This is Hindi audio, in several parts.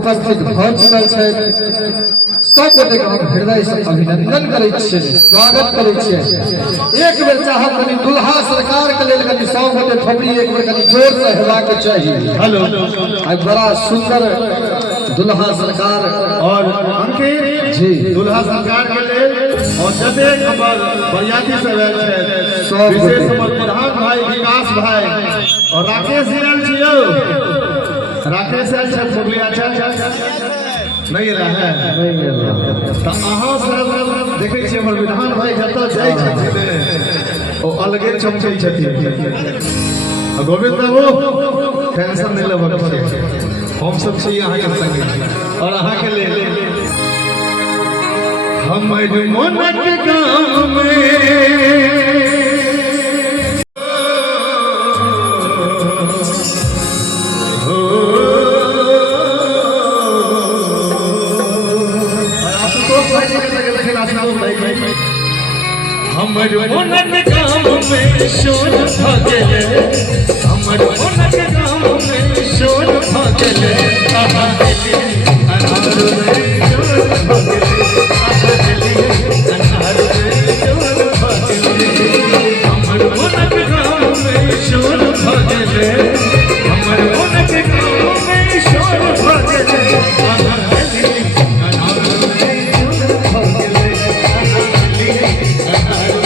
उपस्थित भऽ चुकल छै सब गोटे के हम हृदय से अभिनंदन करै छियै, स्वागत करै छियै। एक बेर चाहब कनी दुल्हा सरकार के लेल कनी सब गोटे ठोकरी एक बेर कनी जोर से हेबाक चाहिए। हेलो आई बड़ा सुंदर दुल्हा सरकार और अंकित जी दुल्हा सरकार के लेल और जते हमर बरियाती सब आयल छै सब विशेष हमर प्रधान भाई विकास भाई और राकेश जी आयल छियौ। राकेश आयल छै मुरली आचार्य नहीं रहा है तो अहाँ सब देखे छियै हमर विधान भाई जतऽ जाइ छथिन ओ अलगे चमकै छथिन। गोविंद बाबू टेंशन नहीं लेबऽ छै, हम सब छी अहाँ के संगे और अहाँ के लेल हमर मनक गाम में हमर मनक गाम में शोर भगले, हमर मनक गाम में शोर भगले, आहा दिली अनार में शोर भगले, आहा दिली अनार में शोर भगले। हमर मनक गाम में शोर भगले, हमर मनक गाम में शोर भगले, आहा दिली अनार में शोर भगले, आहा दिली अनार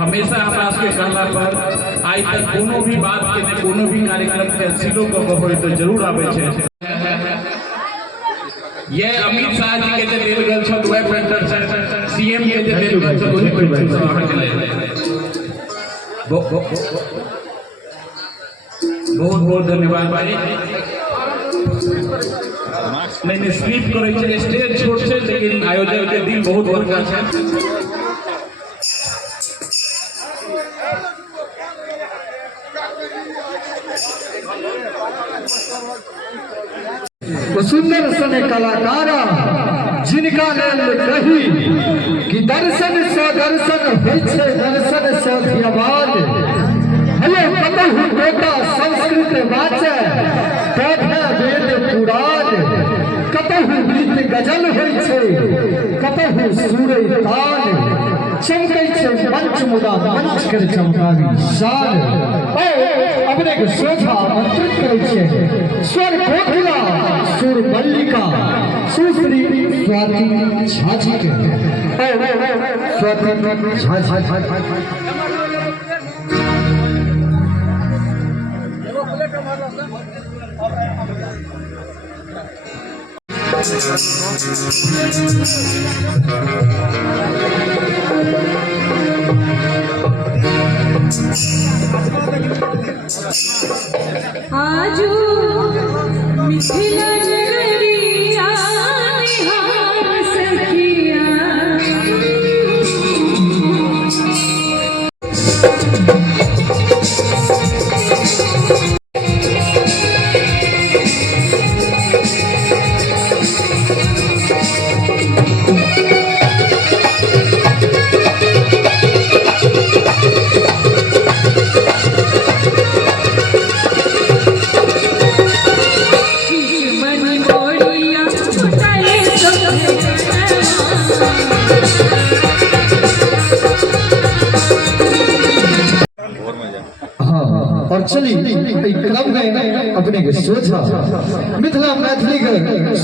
हमेशा हमरा के कहला पर आई तक कोनो भी बात के कोनो भी कार्यक्रम के सिलो को होय तो जरूर आबै छै। ये अमित शाह जी के जे देल गेल छ वेब सेंटर से सीएम के जे देल गेल छ ओही पर अहाँ के लेल बहुत बहुत धन्यवाद भाई। नहीं स्लीप करे छै, स्टेज छोट छै लेकिन आयोजन के दिन बहुत बड़का छै। सुंदर सन कलाकार जिनका लेल कही कि दर्शन से दर्शन होइ छै, दर्शन से धियावाद हेलो कतहु बेटा संस्कृत बाचे पढ़े वेद उड़ान कतहु नृत्य गजल होइ छै कतहु सूर्य तान चमकै छै मंच मुदा मंच कर चमकावी शान ओ अपने के सोझा आमंत्रित करै छै स्वर कोकिला सुर मल्लिका सुश्री स्वाति झाझी के स्वाति झाझी आजो मिथिला नगरिया निहार सखिया और चली क्रम में अपने के सोचा मिथिला मैथिली के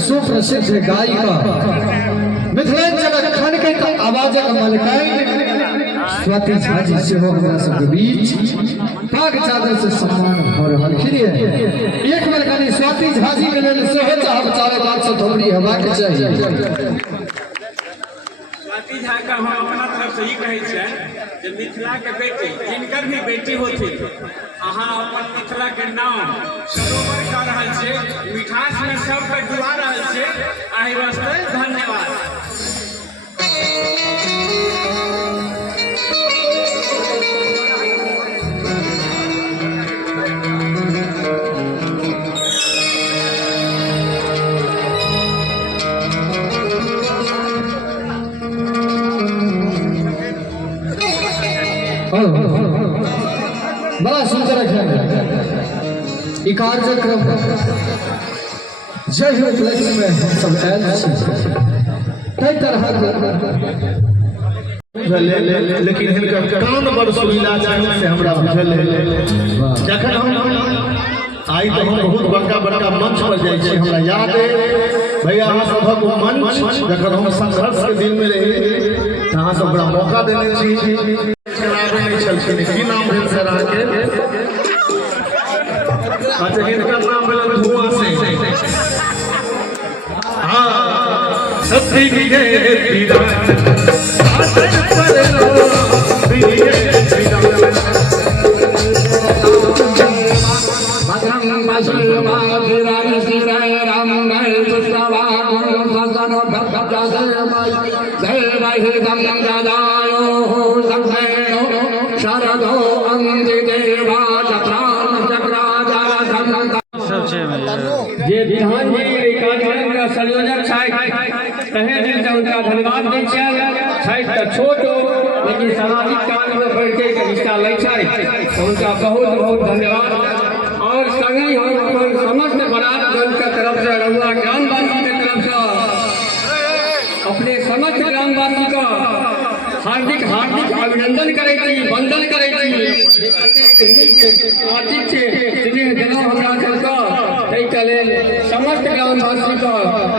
सुप्रसिद्ध गायिका मिथिलांचल खन के आवाजक मलकाई स्वाति झाजी से हो हमरा सबके बीच पाग चादर से सम्मान हो रहल खिरिए एक बार कनी स्वाति झाजी के लेल सेहो चाहब चारे बात से थोड़ी हेबाक चाहिए। स्वाति झा का हम अपना तरफ से ही कहे छै जे मिथिला के बेटी जिनकर भी बेटी होती अहाँ अपन मिथिला के नाम सरोवर कर रहल छै मिठास में सबके डुबा रहल छै एहि वास्ते धन्यवाद। बड़ा सुंदर है ई कार्यक्रम जय हो उपलक्ष्य में हम सब आयल छी कई तरह लेकिन हिनकर कान बड़ सुरीला छनि से हमरा बुझल है। जखन हम आई तो हम बहुत बड़का बड़का मंच पर जाइ छी हमरा याद है भैया अहाँ सभक मंच जखन हम संघर्ष के दिन में रही तो अहाँ सब बड़ा मौका देने छी नहीं चलते की नाम भेल सर आके अच्छा इनका नाम भेल धुआं से हां सभी के पीरा साधन पर लो पीरे पीरा भद्रं मासुमा गिराय सिराय राम नाय सुस्तवा ससन भक्त जय रहे दम दादायो संगेनो शरदो अंधि देवा चक्रान चक्राचार धन जे विधान जी कार्यक्रम का संयोजक कहे दिन से उनका धन्यवाद दै छै तो छोट लेकिन सामाजिक कार्य में बढ़ के हिस्सा लै छै उनका बहुत बहुत धन्यवाद। और संगे हम अपन समस्त बरात दल के तरफ से रउआ ग्रामवासी के तरफ से अपने समस्त ग्रामवासी का हार्दिक हार्दिक अभिनंदन करे छी वंदन करे छी आर्थिक से स्नेह देना हमरा सबका तै के लेल समस्त ग्रामवासी का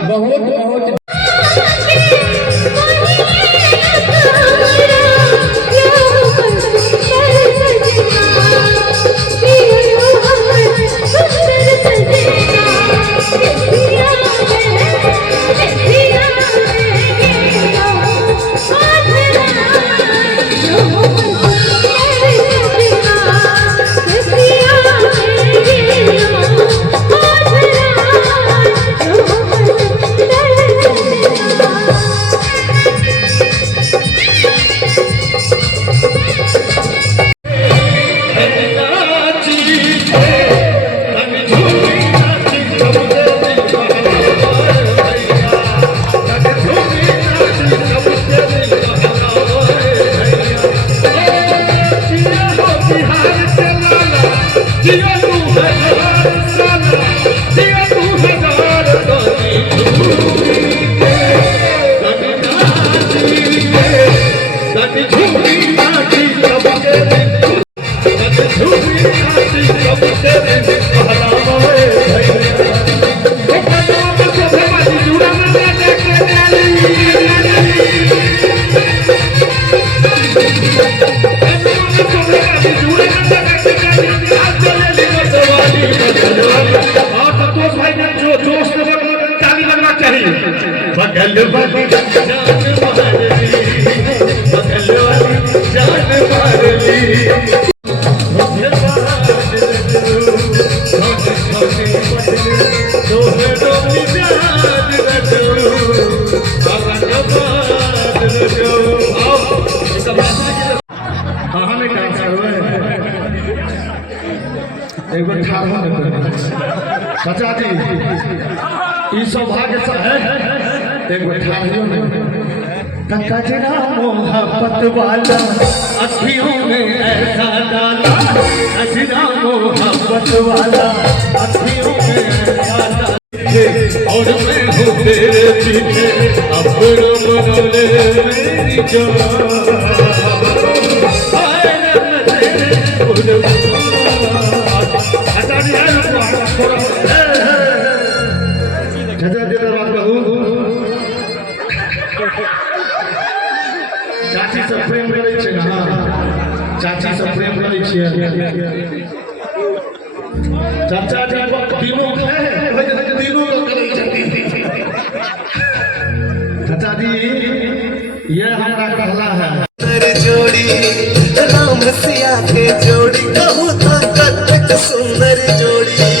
बहुत बहुत बगल वाली जान मारली, बगल वाली जान मारली। एगो ठाढ़ो चाचा जी ई सौभाग्य से है एगो ठाढ़ो कचरा मोहब्बत वाला अखियों में ऐसा डाला, कचरा मोहब्बत वाला अखियों में ऐसा डाला। और मैं हूँ तेरे पीछे अपना मनोले मेरी जान। चाची से प्रेम करे छे ना, चाची से प्रेम करे छे। चाचा जी दिनों दिनों करे छे। चाचा जी ये हमरा कहला है जोड़ी राम सिया के जोड़ी कहूँ तो कतक सुंदर जोड़ी।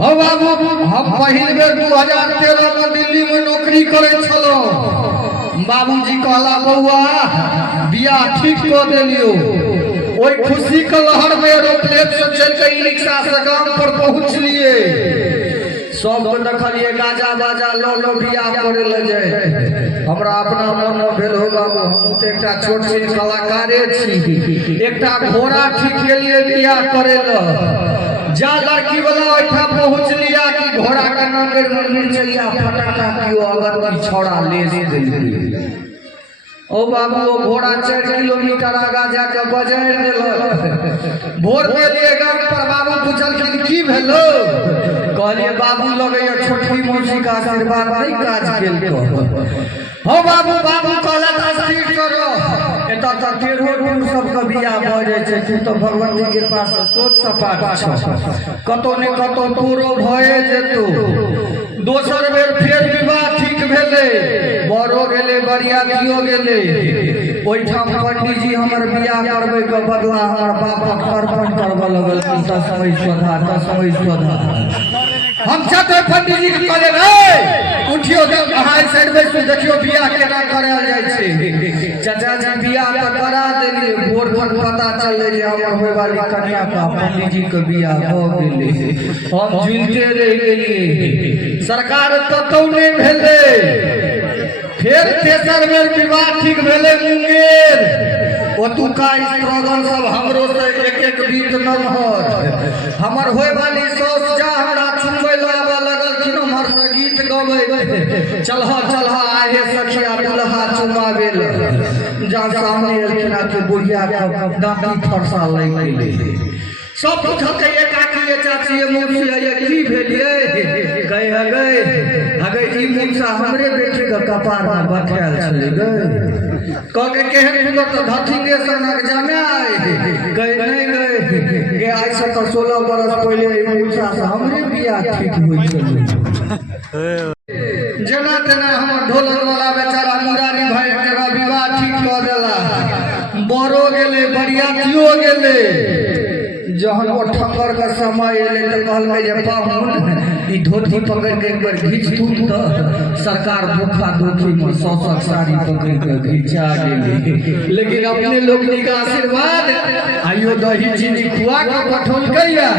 हाँ बाबू, हम पहिल बेर 2013 में दिल्ली में नौकरी करे छलो। बाबूजी कहला बउआ बियाह ठीक कर देलियो। ओई खुशी के लहर में एरोप्लेन से चल के ई रिक्शा से गांव पर पहुंचलिए। सब देखलिए गाजा बाजा लो बियाह करे ले जाए। हमरा अपना मन में भेल हो बाबू हम तो एकटा छोट छिन कलाकारे छी, एकटा घोड़ा ठीक केलिए बियाह करे ल। जा लड़की वाला ओठा पहुंच लिया कि घोड़ा का नंबर मंदिर चलिया फटाका कियो अगर छोड़ा ले देली। ओ बाबू वो घोड़ा 4 किलोमीटर आगा जाके बजाय देलक। भोर में लिए गांव पर बाबू पूछलखिन की भेलो। कहलिए बाबू लगे छोटकी मौसी का आशीर्वाद नहीं काज केल को। हो बाबू कहला स्थिर करो एता त 13 दिन सब के बियाह भ जाय छै। तू तो भगवती के पास सोच सपाट छ, कतो ने कतो तोरो भए जेतो। दोसर बेर फेर विवाह ठीक भेले, बरो गेले बरियातियो गेले। ओइठाम पंडित जी हमर बियाह करबै के बदला हमर बापक अर्पण करब लगल। तस्मै स्वधा हम चाहते पंडित जी के कहले रे उठियो जब हाई साइड में से देखियो बियाह केना करायल जाय छै। चाचा जी बियाह त करा देलिए, भोर भर पता चले जे हमर होय वाली कन्या का पंडित जी के बियाह हो गेले। हम झुलते रह गेलिए, सरकार कतौ नहीं भेले। फिर तेसर बेर विवाह ठीक भेले मुंगेर। ओतुका स्ट्रगल सब हमरो से एक बीत नमहर। हमर होय वाली सौस जा हमरा चुनबै लाबा लगल कि हमर से गीत गबै। चलहा आहे सखिया दुल्हा चुमावे ल। जा सामने एलखिन के बुढ़िया के दांती फरसा लग गेलै। सब पूछते ये काकी ये चाची ये मौसी ये की भेलिए। कहे हगे ई मुंसा हमरे बेटी के कपार में बैठाल छले गए। कहे केहन सुंदर तो धथिंगे सनक जाने आए। कहे नहीं गए के आज से तो 16 बरस पहले ई मुंसा से हमरे बियाह ठीक होई छले। जना तना हमर ढोलक वाला बेचारा मुरारी भाई के विवाह ठीक कर देला। बरो गेले बरियातियो गेले। जहन वो ठक्कर का समय एले तो कहल जे पाहुन ई धोती पकड़ के एक बार घीच दूं तो सरकार धोखा धोखी में 100 साड़ी पकड़ के घिचा गेली। लेकिन अपने लोग का आशीर्वाद आइयो दही चीनी खुआ के पठौल कइया।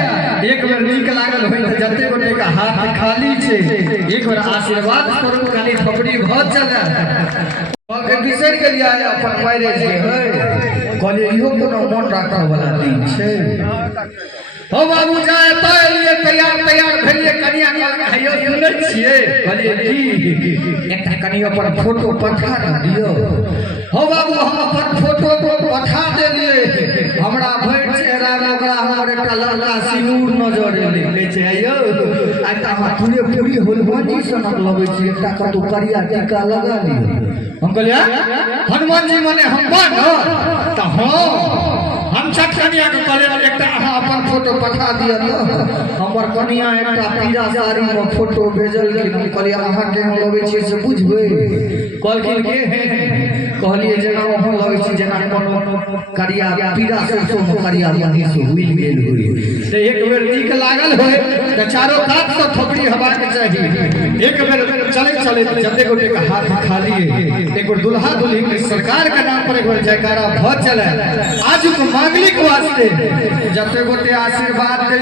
एक बार नीक लागल होई त जते गोटे का हाथ खाली छे एक बार आशीर्वाद करू खाली थपड़ी भ चला। के बिसर के लिया अपन मैरिज के है कहले इहो कोनो मन राखै वाला दिन छै। हो बाबू जाए त लिए तैयार भेलिए। कनिया कहलक हैयो सुनै छियै। कहलिए की एकटा कनिया पर फोटो पठा दियो। हो बाबू हम अपन फोटो को पठा देलिए। हमरा भैर चेहरा में ओकरा हमर एकटा लड़का सिनूर नजर एले। कहै छै हैयो आइ त हम पूरे पूरी हनुमानजी सनक लगै छै, एकटा कतौ करिया टीका लगा लियो। हम कहलिए हनुमान जी माने हम बन त हम छठ कन्या के कहले एकटा अहाँ अपन फोटो पठा दिया। तो हमर कन्या एकटा पीरा साड़ी में फोटो भेजल कि हम कहलिए अहाँ के हम लगै छै से बुझबै। कहलखिन के कहलिए जेना हम लगै छै जेना कोनो करिया पीरा सरसों में करिया मही से हुइल गेल होय। त एक बेर नीक लागल होय तो चारों कात से थोपड़ी हवा के चाहिए। एक बेर चले चले तो जते गोटे का हाथ खाली है एक दुल्हा दुल्ही के सरकार के नाम पर एक बार जयकारा बहुत चले। आज को मांगलिक वास्ते जते गोटे आशीर्वाद दे